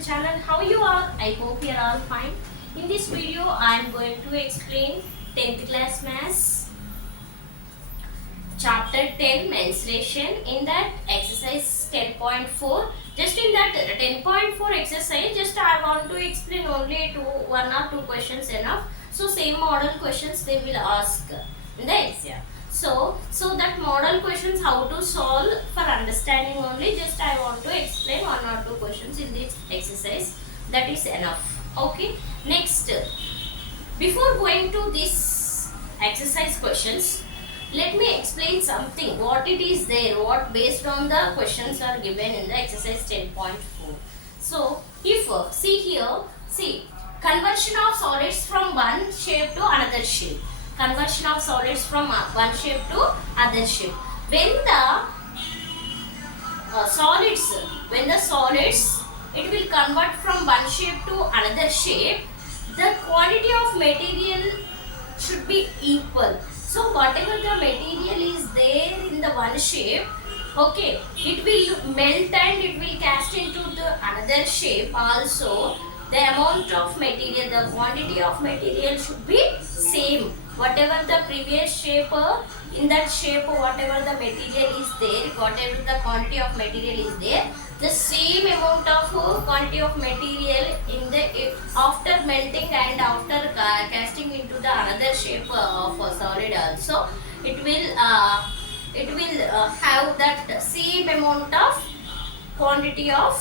the channel. How you are? I hope you are all fine. In this video I am going to explain 10th class maths chapter 10 mensuration. In that exercise 10.4, just in that 10.4 exercise, just I want to explain only one or two questions enough. So same model questions they will ask in the exam. So that model questions how to solve for understanding only, just I want to explain one or two questions in this exercise. That is enough. Okay. Next, before going to this exercise questions, let me explain something. What it is there, what based on the questions are given in the exercise 10.4. So if see here, see conversion of solids from one shape to another shape. Conversion of solids from one shape to other shape. When the solids, it will convert from one shape to another shape, the quantity of material should be equal. So whatever the material is there in the one shape, okay, it will melt and it will cast into the another shape also. The amount of material, the quantity of material should be same. Whatever the previous shape, in that shape whatever the material is there, whatever the quantity of material is there, the same amount of quantity of material in the after melting and after casting into the another shape of a solid also, it will have that same amount of quantity of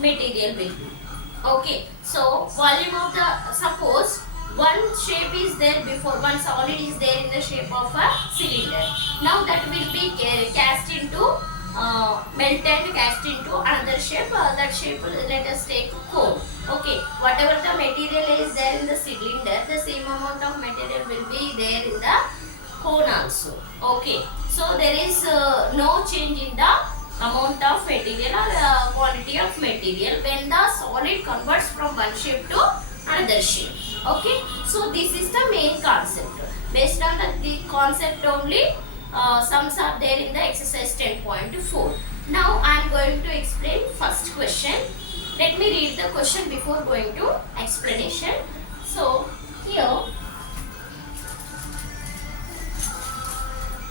material will be. Okay, so volume of the, suppose one shape is there before, one solid is there in the shape of a cylinder. Now that will be cast into, melt and cast into another shape. That shape, let us take cone. Okay, whatever the material is there in the cylinder, the same amount of material will be there in the cone also. Okay, so there is no change in the amount of material or quantity of material when the solid converts from one shape to another shape. Okay, so this is the main concept. Based on the concept only, sums are there in the exercise 10.4. Now I am going to explain first question. Let me read the question before going to explanation. So here,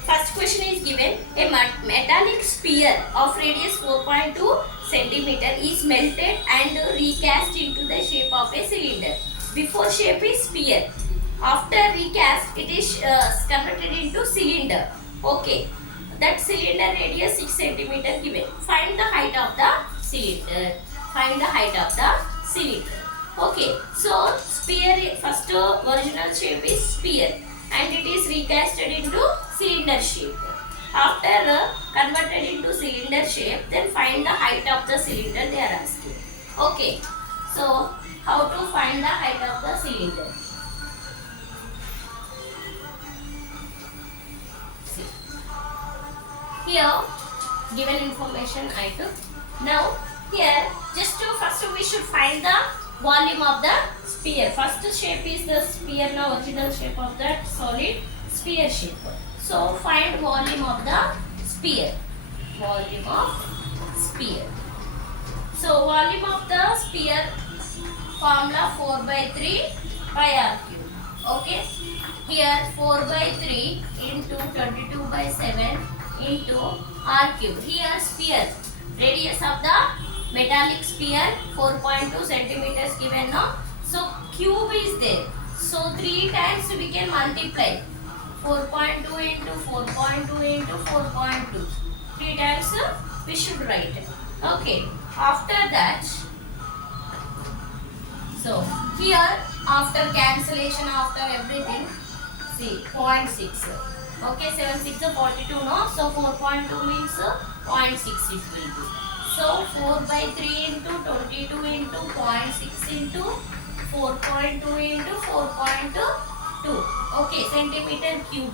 first question is given: a metallic sphere of radius 4.2 cm is melted and recast into the shape of a cylinder. Before shape is sphere. After recast, it is converted into cylinder. Okay. That cylinder radius 6 cm given. Find the height of the cylinder. Find the height of the cylinder. Okay. So sphere, first original shape is sphere and it is recasted into cylinder shape. After converted into cylinder shape, then find the height of the cylinder they are asking. Okay. So how to find the height of the cylinder? See. Here given information I took. Now here just to first we should find the volume of the sphere. First shape is the sphere, now original shape of that solid sphere shape. So find volume of the sphere. Volume of sphere. So volume of the sphere, formula 4 by 3 pi r cube. Okay. Here 4 by 3 into 22 by 7 into r cube. Here sphere, radius of the metallic sphere 4.2 centimeters given now. So cube is there. So 3 times we can multiply. 4.2 into 4.2 into 4.2. 3 times we should write. Okay. After that, so here after cancellation, after everything, see 0.6. Okay, 7 6 42 no. So 4.2 means 0.6 it will be. So 4 by 3 into 22 into 0.6 into 4.2 into 4.2. Okay, centimeter cube.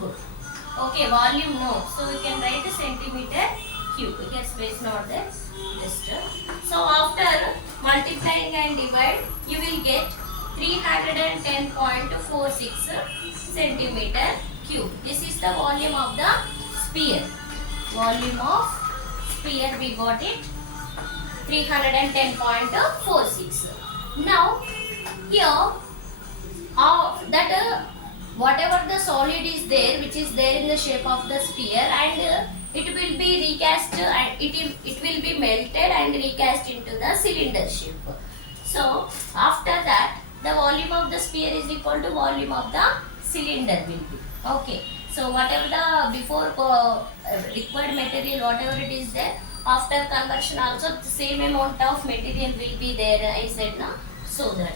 Okay, volume no. So we can write centimeter cube. Here space not there. Just so after multiplying and divide, you will get 310.46 centimeter cube. This is the volume of the sphere. Volume of sphere we got it. 310.46. Now here that whatever the solid is there which is there in the shape of the sphere, and it will be recast and it will be melted and recast into the cylinder shape. So after that the volume of the sphere is equal to volume of the cylinder will be. Okay, so whatever the before required material, whatever it is there, after conversion also the same amount of material will be there, I said now. So that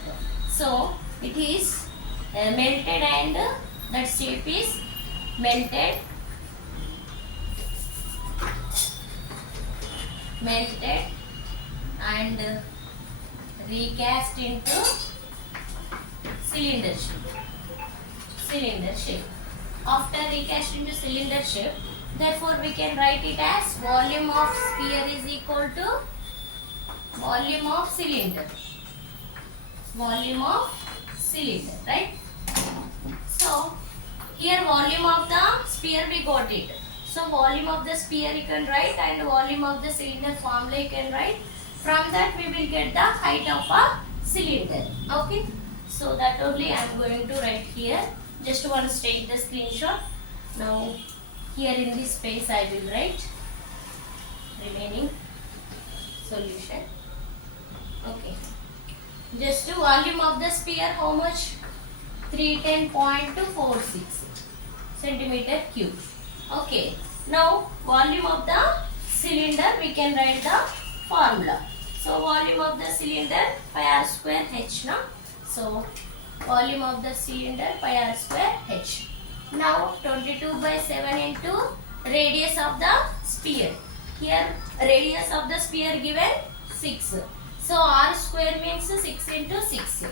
it is melted and that shape is melted and recast into cylinder shape. After recast into cylinder shape, therefore we can write it as volume of sphere is equal to volume of cylinder, right? So here volume of the sphere we got it. So volume of the sphere you can write and volume of the cylinder formula you can write. From that we will get the height of a cylinder. Okay. So that only I am going to write here. Just want to take the screenshot. Now here in this space I will write remaining solution. Okay. Just volume of the sphere how much? 310.46 centimeter cube. Okay. Now volume of the cylinder we can write the formula. So volume of the cylinder pi r square h now. So volume of the cylinder pi r square h. Now 22/7 into radius of the sphere. Here radius of the sphere given 6. So r square means 6 into 6.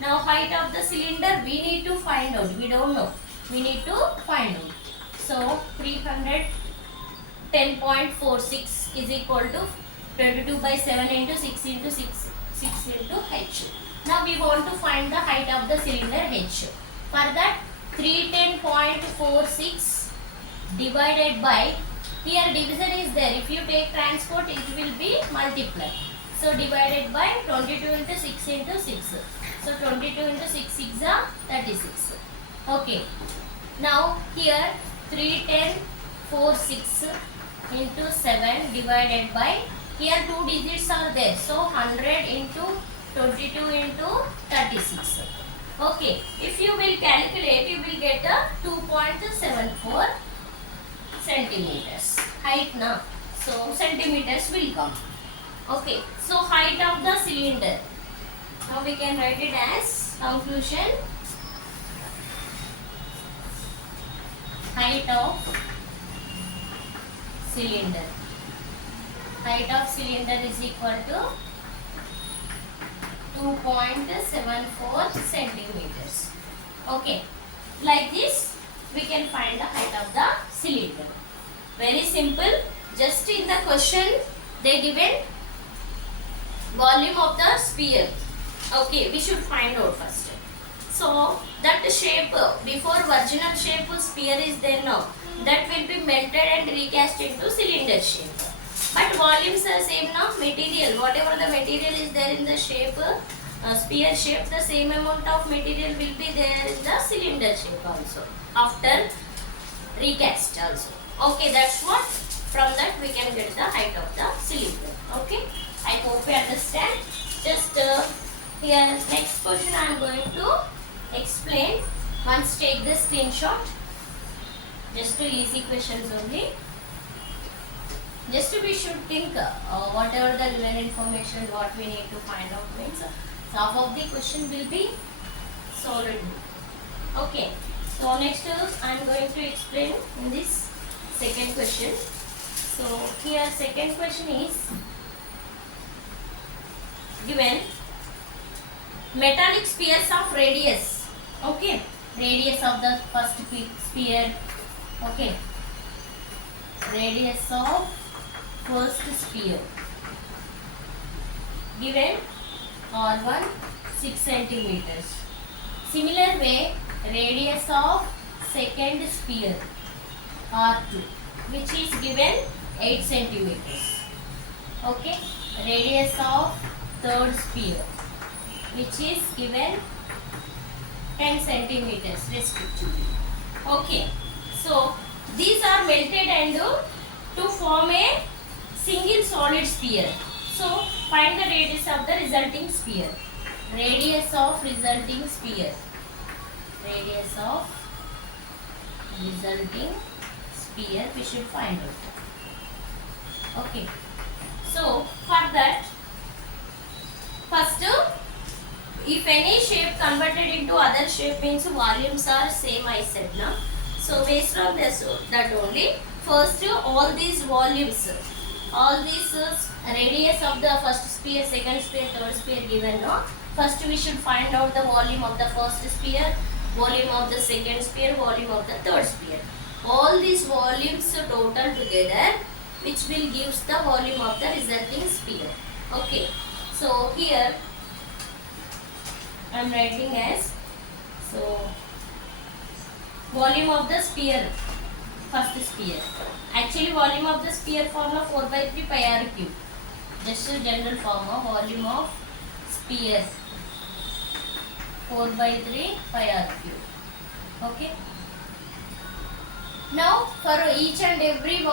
Now height of the cylinder we need to find out. We don't know. We need to find out. So 310.46 is equal to 22/7 into 6 into 6 into h. Now we want to find the height of the cylinder h. For that 310.46 divided by, here division is there. If you take transport it will be multiplied. So divided by 22 into 6 into 6. So 22 into 6 6 are 36. Okay. Now here 310.46 into 7 divided by, here 2 digits are there. So 100 into 22 into 36. Okay. If you will calculate, you will get a 2.74 centimeters height now. So centimeters will come. Okay. So height of the cylinder. Now we can write it as conclusion. Height of cylinder. Height of cylinder is equal to 2.74 centimeters. Okay. Like this we can find the height of the cylinder. Very simple. Just in the question they given volume of the sphere. Okay, we should find out first. So that shape, before original shape sphere is there now, that will be melted and recast into cylinder shape. But volumes are same now. Material, whatever the material is there in the shape, sphere shape, the same amount of material will be there in the cylinder shape also after recast also. Okay, that's what. From that we can get the height of the cylinder. Okay, I hope you understand. Just here next question I am going to explain. Once take the screenshot. Just two easy questions only. Just we should think whatever the given information what we need to find out means half of the question will be solved. Okay. So next I am going to explain in this second question. So here second question is given metallic spheres of radius. Okay. Radius of the first sphere. Okay. Radius of first sphere given R1 6 centimeters. Similar way radius of second sphere R2 which is given 8 centimeters. Okay. radius of third sphere, which is given 10 centimeters respectively. Okay, so these are melted and to form a single solid sphere. So find the radius of the resulting sphere. Radius of resulting sphere. Radius of resulting sphere we should find out. Okay. So for that, first if any shape converted into other shape means volumes are same, I said now. So based on this, that only, first all these volumes, all these radius of the first sphere, second sphere, third sphere given, no? First we should find out the volume of the first sphere, volume of the second sphere, volume of the third sphere. All these volumes total together, which will gives the volume of the resulting sphere. Okay, so here I am writing as, so volume of the sphere, first sphere. Actually volume of the sphere formula 4 by 3 pi r cube. Just a general formula, volume of sphere 4 by 3 pi r cube. Okay. Now for each and every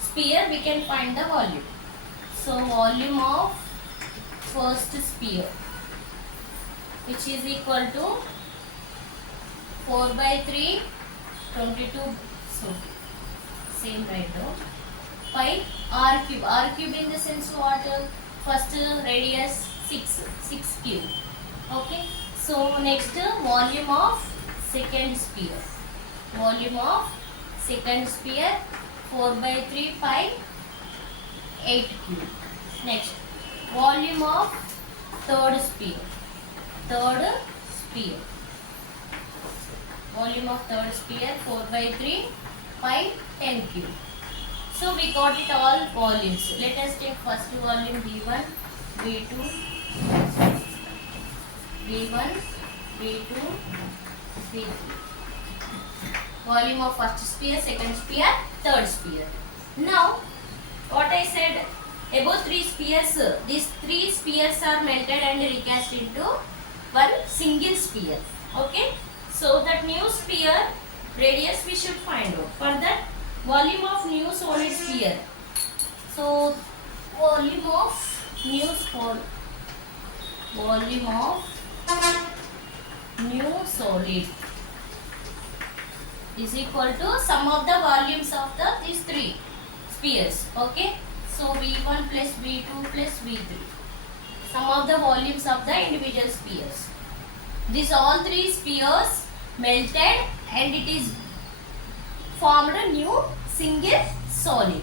sphere we can find the volume. So volume of first sphere, which is equal to 4 by 3, 22, so same right now, pi r cube. R cube in the sense what? First radius 6 cube. Okay. So next volume of second sphere. Volume of second sphere 4 by 3 pi 8 cube. Next volume of third sphere. Third sphere. Volume of third sphere 4 by 3 pi 10 cube. So we got it all volumes. Let us take first volume V1, V2, V1, V2, V3. Volume of first sphere, second sphere, third sphere. Now, what I said above three spheres, these three spheres are melted and recast into one single sphere. Okay. So that new sphere radius we should find out. For that, volume of new solid sphere. So volume of new solid is equal to sum of the volumes of these three spheres. Okay. So V1 plus V2 plus V3. Sum of the volumes of the individual spheres. These all three spheres melted and it is formed a new single solid.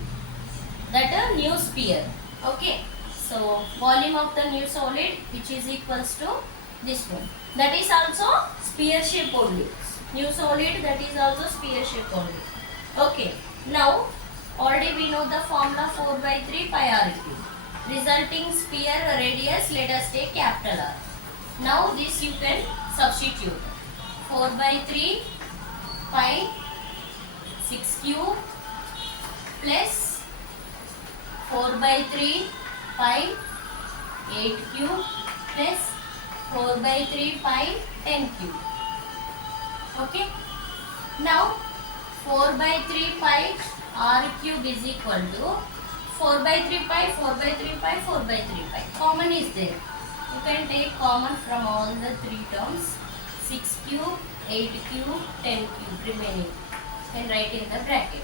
That a new sphere. Okay. So volume of the new solid, which is equals to this one. That is also sphere shape only. New solid, that is also sphere shape only. Okay. Now already we know the formula 4 by 3 pi r cube. Resulting sphere radius, let us take capital R. Now this you can substitute. 4 by 3 pi 6 cube plus 4 by 3 pi 8 cube plus 4 by 3 pi 10 cube. Okay. Now 4 by 3 pi r cube is equal to 4 by 3 pi, 4 by 3 pi, 4 by 3 pi. Common is there. You can take common from all the three terms. 6 cube, 8 cube, 10 cube remaining. You can write in the bracket.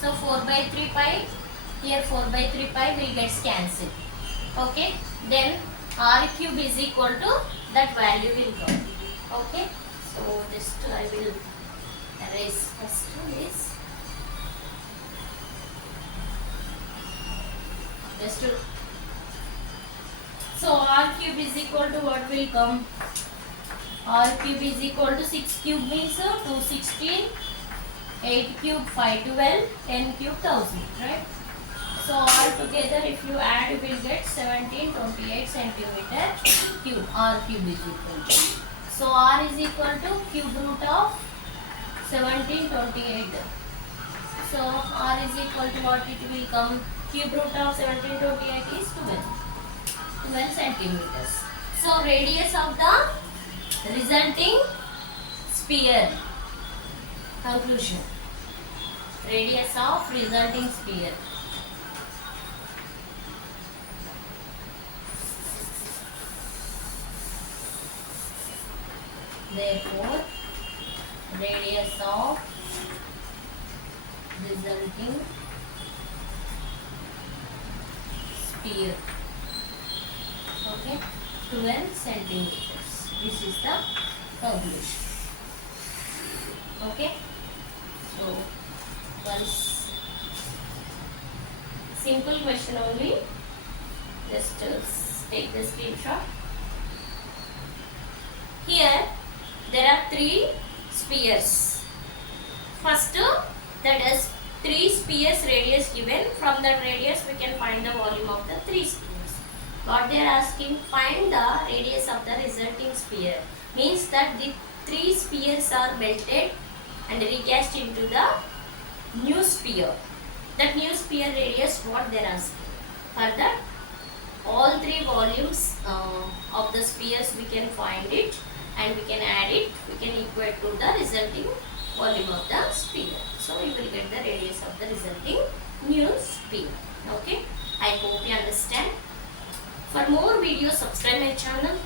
So 4 by 3 pi, here 4 by 3 pi will get cancelled. Okay. Then r cube is equal to that value will come. Okay. So this I will erase first this. Just to, so r cube is equal to what will come? R cube is equal to 6 cube means 216, 8 cube 512, 10 cube 1000, right? So all together if you add you will get 1728 centimeter cube. R cube is equal to. So r is equal to cube root of 1728. So r is equal to what it will come? Cube root of 1728 is 12 centimeters. So radius of the resulting sphere. Conclusion. Radius of resulting sphere. Therefore, radius of resulting sphere, okay, 12 centimeters. This is the conclusion. Okay, so once simple question only, just take the screenshot. Here there are three spheres. First, that is three spheres radius given. From that radius we can find the volume of the three spheres. What they are asking, find the radius of the resulting sphere. Means that the three spheres are melted and recast into the new sphere. That new sphere radius, what they are asking. For that, all three volumes of the spheres we can find it, and we can add it, we can equate to the resulting volume of the sphere. So we will get the radius of the resulting new sphere. Okay, I hope you understand. For more videos, subscribe my channel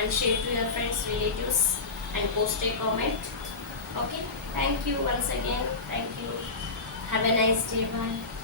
and share to your friends, relatives, and post a comment. Okay, thank you once again. Thank you. Have a nice day. Bye.